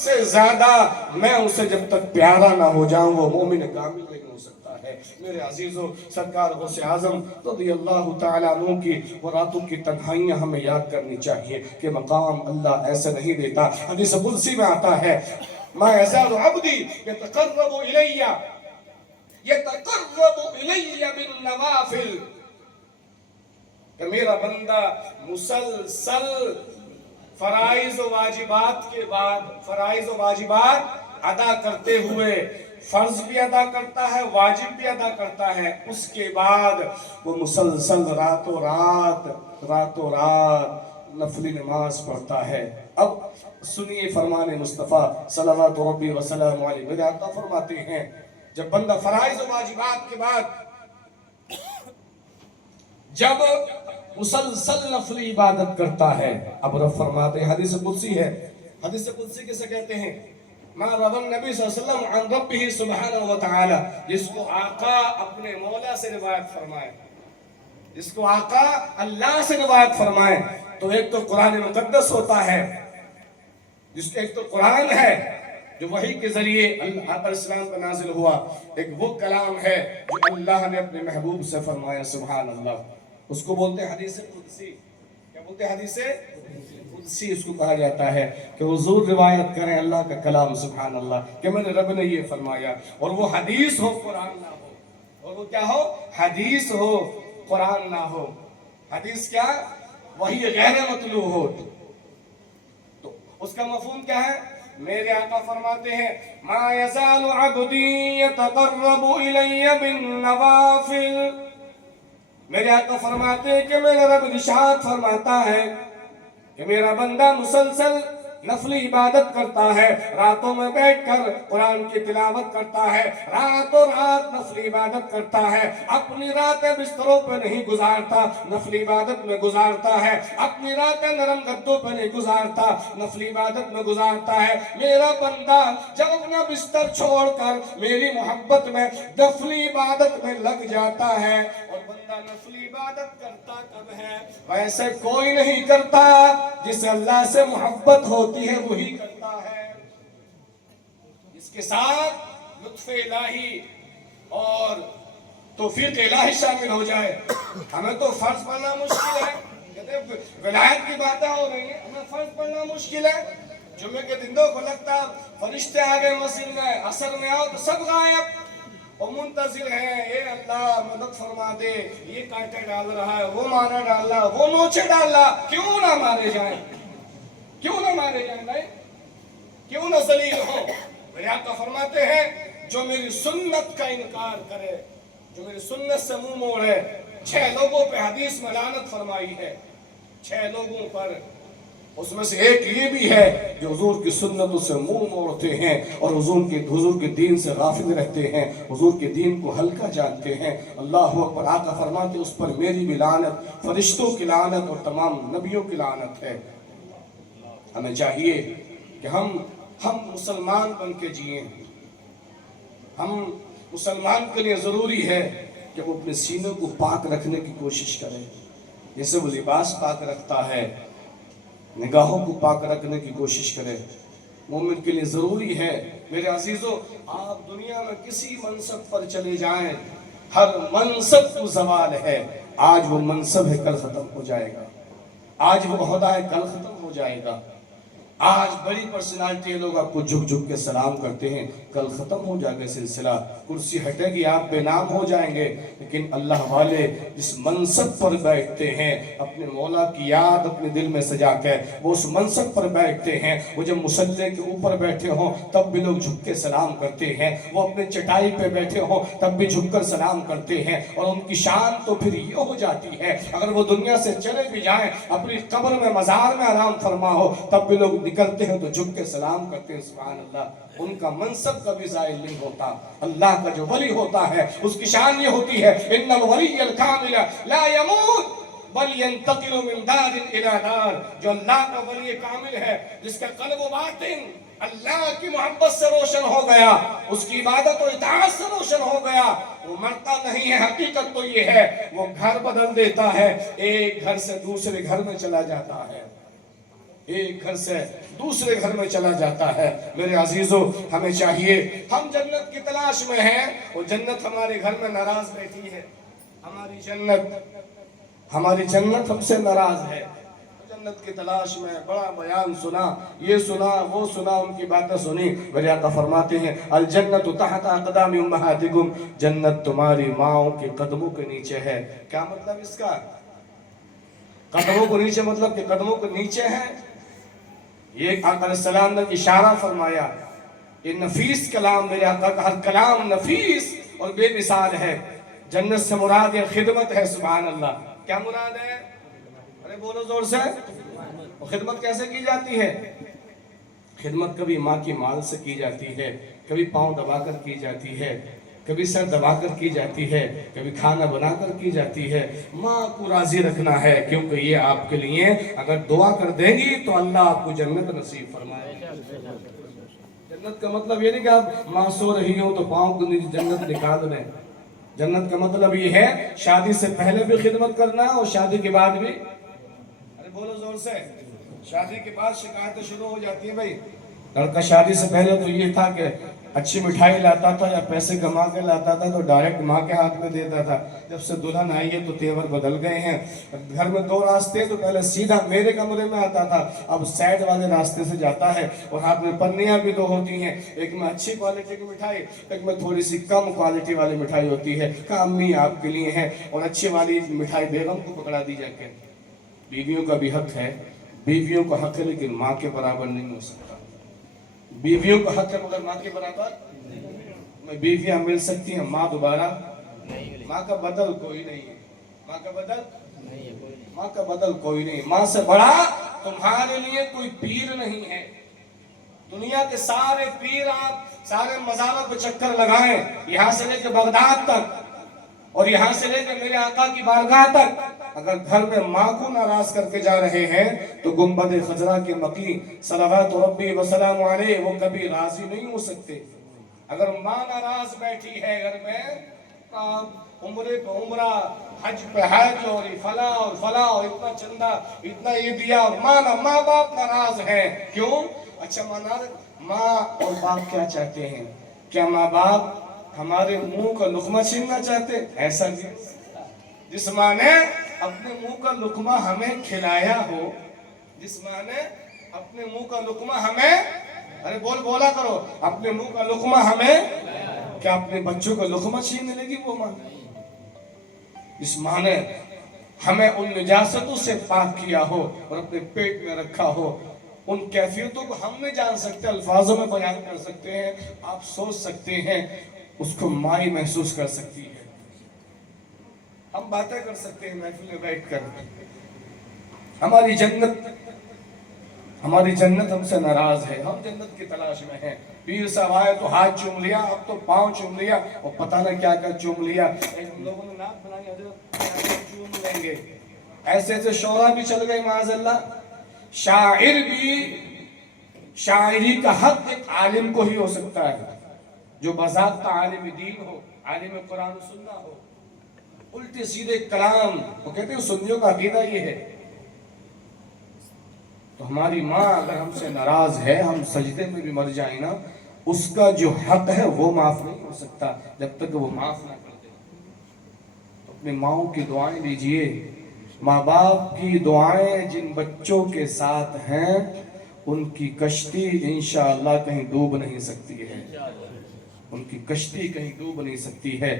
سے زیادہ میں اسے جب تک پیارا نہ ہو جاؤں وہ مومن کامل نہیں ہو سکتا ہے۔ میرے عزیزوں، سرکار غوث اعظم رضی اللہ تعالیٰ عنہ کی وہ راتوں کی تنہائیاں ہمیں یاد کرنی چاہیے کہ مقام اللہ ایسے نہیں دیتا۔ حدیث قدسی میں آتا ہے ما یزال عبدی یتقرب الی بالنوافل، کہ میرا بندہ مسلسل فرائض و واجبات کے بعد فرائض و واجبات ادا کرتے ہوئے فرض بھی ادا کرتا ہے، واجب بھی ادا کرتا ہے، اس کے بعد وہ مسلسل راتوں رات نفلی نماز پڑھتا ہے۔ اب سنیے فرمان مصطفیٰ صلوات ربی وسلام علیہ، میرے آقا فرماتے ہیں جب بندہ فرائض و واجبات کے بعد جب مسلسل نفلی عبادت کرتا ہے، اب رب فرماتے ہیں، حدیث قدسی ہے، حدیث قدسی کسے کہتے ہیں؟ ما روى النبی صلی اللہ علیہ وسلم عن ربہ سبحانہ وتعالی، جس کو آقا اپنے مولا سے روایت فرمائے، جس کو آقا اللہ سے روایت فرمائے، تو ایک تو قرآن مقدس ہوتا ہے، جس کا ایک تو قرآن ہے جو وحی کے ذریعے اللہ پر اسلام کا نازل ہوا، ایک وہ کلام ہے جو اللہ نے اپنے محبوب سے فرمایا، سبحان اللہ، اس کو بولتے ہیں حدیث قدسی۔ کیا بولتے ہیں؟ حدیث قدسی اس کو کہا جاتا ہے کہ حضور روایت کریں اللہ کا کلام، سبحان اللہ، کہ میرے رب نے یہ فرمایا، اور وہ حدیث ہو قرآن نہ ہو، اور وہ کیا ہو؟ حدیث ہو قرآن نہ ہو۔ حدیث کیا؟ وہی غیر مطلوع ہو، تو اس کا مفہوم کیا ہے؟ میرے آقا فرماتے ہیں ما یزال عبدی یتقرب الی بالنوافل، میرے آقا فرماتے ہیں کہ میرا رب ارشاد فرماتا ہے کہ میرا بندہ مسلسل نفلی عبادت کرتا ہے، راتوں میں بیٹھ کر قرآن کی تلاوت کرتا ہے، راتوں رات نفلی عبادت کرتا ہے، اپنی راتیں بستروں پہ نہیں گزارتا، نفلی عبادت میں گزارتا ہے، اپنی راتیں نرم گدوں پہ نہیں گزارتا، نفلی عبادت میں گزارتا ہے۔ میرا بندہ جب اپنا بستر چھوڑ کر میری محبت میں نفلی عبادت میں لگ جاتا ہے، اور بندہ نفلی عبادت کرتا کب ہے؟ ویسے کوئی نہیں کرتا، جسے اللہ سے محبت ہوتی ہے وہی کرتا ہے، اس کے ساتھ لطف الہی اور توفیق الہی شامل ہو جائے۔ ہمیں تو فرض پڑھنا مشکل ہے، کہتے ہیں ولایت کی باتیں ہو رہی ہیں، ہمیں فرض پڑھنا مشکل ہے۔ جمعے کے دن کو لگتا فرشتے آگے مسجد میں، عصر میں آؤ تو سب غائب اور منتظر ہیں، اے اللہ مدد فرما دے، یہ کانٹے ڈال رہا ہے، وہ مارا ڈال رہا، وہ نوچے ڈال رہا، کیوں نہ مارے جائیں، کیوں نہ مارے جائیں بھائی، کیوں نہ ذلیل ہو۔ میرے آقا فرماتے ہیں جو میری سنت کا انکار کرے، جو میری سنت سے منہ موڑے، 6 لوگوں پہ حدیث میں لعنت فرمائی ہے، 6 لوگوں پر، اس میں سے ایک یہ بھی ہے جو حضور کی سنتوں سے منہ موڑتے ہیں اور حضور کے دین سے غافل رہتے ہیں، حضور کے دین کو ہلکا جانتے ہیں۔ اللہ اکبر۔ آقا فرماتے اس پر میری بھی لعنت، فرشتوں کی لعنت اور تمام نبیوں کی لعنت ہے۔ ہمیں چاہیے کہ ہم مسلمان بن کے جئیں، ہم مسلمان کے لیے ضروری ہے کہ وہ اپنے سینوں کو پاک رکھنے کی کوشش کرے، جیسے وہ لباس پاک رکھتا ہے، نگاہوں کو پاک رکھنے کی کوشش کرے۔ مومن کے لیے ضروری ہے میرے عزیزوں، آپ دنیا میں کسی منصب پر چلے جائیں، ہر منصب کو زوال ہے، آج وہ منصب ہے کل ختم ہو جائے گا، آج وہ عہدہ ہے کل ختم ہو جائے گا، آج بڑی پرسنالٹی لوگ آپ کو جھک جھک کے سلام کرتے ہیں، کل ختم ہو جائے گا سلسلہ، کرسی ہٹے گی آپ بے نام ہو جائیں گے۔ لیکن اللہ والے جس منصب پر بیٹھتے ہیں، اپنے مولا کی یاد اپنے دل میں سجا کے وہ اس منصب پر بیٹھتے ہیں، وہ جب مصلی کے اوپر بیٹھے ہوں تب بھی لوگ جھک کے سلام کرتے ہیں، وہ اپنے چٹائی پہ بیٹھے ہوں تب بھی جھک کر سلام کرتے ہیں، اور ان کی شان تو پھر یہ ہو جاتی ہے اگر وہ دنیا سے چلے بھی جائیں، اپنی قبر میں مزار میں آرام فرما ہو تب بھی لوگ نکلتے ہیں تو جھک کے سلام کرتے ہیں، سبحان اللہ۔ ان کا منصب کبھی زائل نہیں ہوتا۔ اللہ کا جو ولی ہوتا ہے اس کی شان یہ ہوتی ہے ان الولی الکامل لا يموت بل ينتقل من دار الى دار، جو اللہ کا ولی کامل ہے، جس کا قلب و باطن اللہ کی محبت سے روشن ہو گیا، اس کی عبادت و اطاعت سے روشن ہو گیا، وہ مرتا نہیں ہے۔ حقیقت تو یہ ہے وہ گھر بدل دیتا ہے، ایک گھر سے دوسرے گھر میں چلا جاتا ہے، ایک گھر سے دوسرے گھر میں چلا جاتا ہے۔ میرے عزیزوں، ہمیں چاہیے، ہم جنت کی تلاش میں ہیں اور جنت ہمارے گھر میں ناراض بیٹھی ہے۔ ہماری جنت ہم سے ناراض ہے۔ جنت کی تلاش میں بڑا بیان سنا، یہ سنا وہ سنا، ان کی باتیں سنی۔ میرے آقا فرماتے ہیں الجنت تحت اقدام امہاتکم، جنت تمہاری ماؤں کے قدموں کے نیچے ہے۔ کیا مطلب اس کا؟ قدموں کو نیچے مطلب کہ قدموں کے نیچے ہے۔ یہ آقا علیہ السلام نے اشارہ فرمایا، یہ نفیس کلام، میرے آقا کا ہر کلام نفیس اور بے مثال ہے۔ جنت سے مراد یہ خدمت ہے، سبحان اللہ۔ کیا مراد ہے؟ ارے بولو زور سے۔ خدمت کیسے کی جاتی ہے؟ خدمت کبھی ماں کی مال سے کی جاتی ہے، کبھی پاؤں دبا کر کی جاتی ہے، کبھی سر دبا کر کی جاتی ہے، کبھی کھانا بنا کر کی جاتی ہے۔ ماں کو راضی رکھنا ہے، کیونکہ یہ آپ کے لیے اگر دعا کر دیں گی تو اللہ آپ کو جنت نصیب فرمائے۔ جنت کا مطلب یہ نہیں کہ آپ ماں سو رہی ہو تو پاؤں کو جنت نکال دیں۔ جنت کا مطلب یہ ہے شادی سے پہلے بھی خدمت کرنا اور شادی کے بعد بھی۔ ارے بولو زور سے۔ شادی کے بعد شکایتیں شروع ہو جاتی ہیں بھائی۔ لڑکا شادی سے پہلے تو یہ تھا کہ اچھی مٹھائی لاتا تھا یا پیسے کما کے لاتا تھا تو ڈائریکٹ ماں کے ہاتھ میں دیتا تھا۔ جب سے دلہن آئی ہے تو تیور بدل گئے ہیں۔ گھر میں دو راستے، تو پہلے سیدھا میرے کمرے میں آتا تھا، اب سائڈ والے راستے سے جاتا ہے، اور ہاتھ میں پنیاں بھی دو ہوتی ہیں، ایک میں اچھی کوالٹی کی مٹھائی، ایک میں تھوڑی سی کم کوالٹی والی مٹھائی ہوتی ہے۔ کہا امی آپ کے لیے ہے، اور اچھی والی مٹھائی بیگم کو پکڑا دی جا کے۔ بیویوں کا بھی حق ہے، بیویوں کا حق ہے، لیکن ماں کے برابر نہیں ہو سکتا۔ بیویوں کا حق ہے مگر ماں کے برابر میں بیویاں مل سکتی ہیں، ماں دوبارہ۔ ماں کا بدل کوئی نہیں ہے، ماں کا بدل ماں کا بدل کوئی نہیں۔ ماں سے بڑا تمہارے لیے کوئی پیر نہیں ہے۔ دنیا کے سارے پیر، آپ سارے مزاروں پہ چکر لگائیں، یہاں سے لے کے بغداد تک اور یہاں سے لے کے میرے آقا کی بارگاہ تک، اگر گھر میں ماں کو ناراض کر کے جا رہے ہیں تو گنبد خضرا کے مقیم صلوات ربی وسلام علیہ وہ کبھی راضی نہیں ہو سکتے۔ اگر ماں ناراض بیٹھی ہے گھر میں، عمرے پہ عمرہ، حج پہ حج، اور فلاں اور فلاں، اور اتنا چندہ، اتنا یہ دیا، اور ماں باپ ناراض ہیں۔ کیوں؟ اچھا ماں اور باپ کیا چاہتے ہیں؟ کیا ماں باپ ہمارے منہ کا لقمہ چھیننا چاہتے؟ ایسا نہیں۔ جس ماں نے اپنے منہ کا لقمہ ہمیں کھلایا ہو، جس ماں نے اپنے منہ کا لقمہ ہمیں، ارے بولا کرو، اپنے منہ کا لقمہ ہمیں، کیا اپنے بچوں کا لقمہ چھیننے لگی وہ ماں؟ اس ماں نے ہمیں ان نجاستوں سے پاک کیا ہو اور اپنے پیٹ میں رکھا ہو۔ ان کیفیتوں کو ہم نہیں جان سکتے، الفاظوں میں بیان کر سکتے ہیں، آپ سوچ سکتے ہیں، اس کو مائی محسوس کر سکتی ہے۔ ہم باتیں کر سکتے ہیں محفل میں بیٹھ کر، ہماری جنت ہم سے ناراض ہے، ہم جنت کی تلاش میں ہیں۔ پیر صاحب آئے تو ہاتھ چوم لیا، اب تو پاؤں چوم لیا، اور پتہ نہ کیا کیا چوم لیا۔ ہم لوگوں نے ناک بنائی، حضرت چوم لیں گے۔ ایسے ایسے شعراء بھی چل گئے معاذ اللہ۔ شاعر بھی، شاعری کا حق ایک عالم کو ہی ہو سکتا ہے، جو بذات عالم دین ہو، عالم قرآن و سننا ہو۔ الٹے سیدھے کلام، وہ کہتے ہیں سنیوں کا عقیدہ یہ ہے۔ تو ہماری ماں اگر ہم سے ناراض ہے، ہم سجدے میں بھی مر جائیں نا، اس کا جو حق ہے وہ معاف نہیں ہو سکتا جب تک وہ معاف نہ کر دے۔ اپنے ماؤں کی دعائیں لیجئے۔ ماں باپ کی دعائیں جن بچوں کے ساتھ ہیں، ان کی کشتی انشاءاللہ کہیں ڈوب نہیں سکتی ہے، ان کی کشتی کہیں ڈوب نہیں سکتی ہے۔